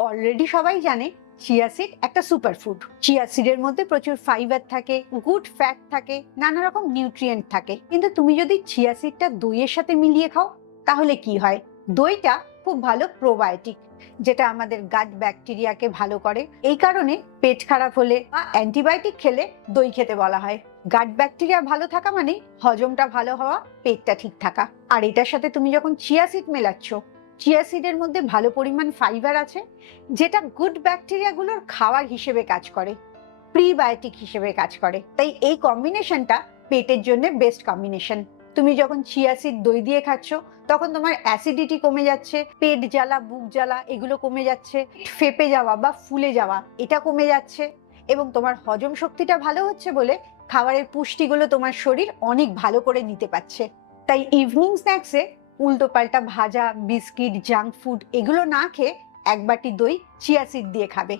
Already সবাই জানে chia seed একটা সুপারফুড। চিয়া সিডের মধ্যে প্রচুর ফাইবার থাকে, গুড ফ্যাট থাকে, নানা রকম নিউট্রিয়েন্ট থাকে। কিন্তু তুমি যদি চিয়া সিডটা দইয়ের সাথে মিলিয়ে খাও তাহলে কি হয়? দইটা খুব ভালো প্রোবায়োটিক, যেটা আমাদের গাট ব্যাকটেরিয়াকে ভালো করে। এই কারণে পেট খারাপ হলে বা অ্যান্টিবায়োটিক খেলে দই খেতে বলা হয়। গাট ব্যাকটেরিয়া ভালো থাকা মানে হজমটা ভালো হওয়া, পেটটা ঠিক থাকা। আর এটার সাথে তুমি যখন চিয়া সিড মেলাচ্ছ, চিয়া সিডের মধ্যে ভালো পরিমাণ ফাইবার আছে, যেটা গুড ব্যাকটেরিয়াগুলোর খাবার হিসেবে কাজ করে, প্রিবায়োটিক হিসেবে কাজ করে। তাই এই কম্বিনেশনটা পেটের জন্য বেস্ট কম্বিনেশন। তুমি যখন চিয়া সিড দই দিয়ে খাচ্ছ তখন তোমার অ্যাসিডিটি কমে যাচ্ছে, পেট জ্বালা, বুক জ্বালা এগুলো কমে যাচ্ছে, ফেপে যাওয়া বা ফুলে যাওয়া এটা কমে যাচ্ছে, এবং তোমার হজম শক্তিটা ভালো হচ্ছে বলে খাবারের পুষ্টিগুলো তোমার শরীর অনেক ভালো করে নিতে পারছে। তাই ইভিনিং স্ন্যাক্সে উল্টো পাল্টা ভাজা, বিস্কিট, জাঙ্ক ফুড এগুলো না খেয়ে এক বাটি দই চিয়া সিড দিয়ে খাবে।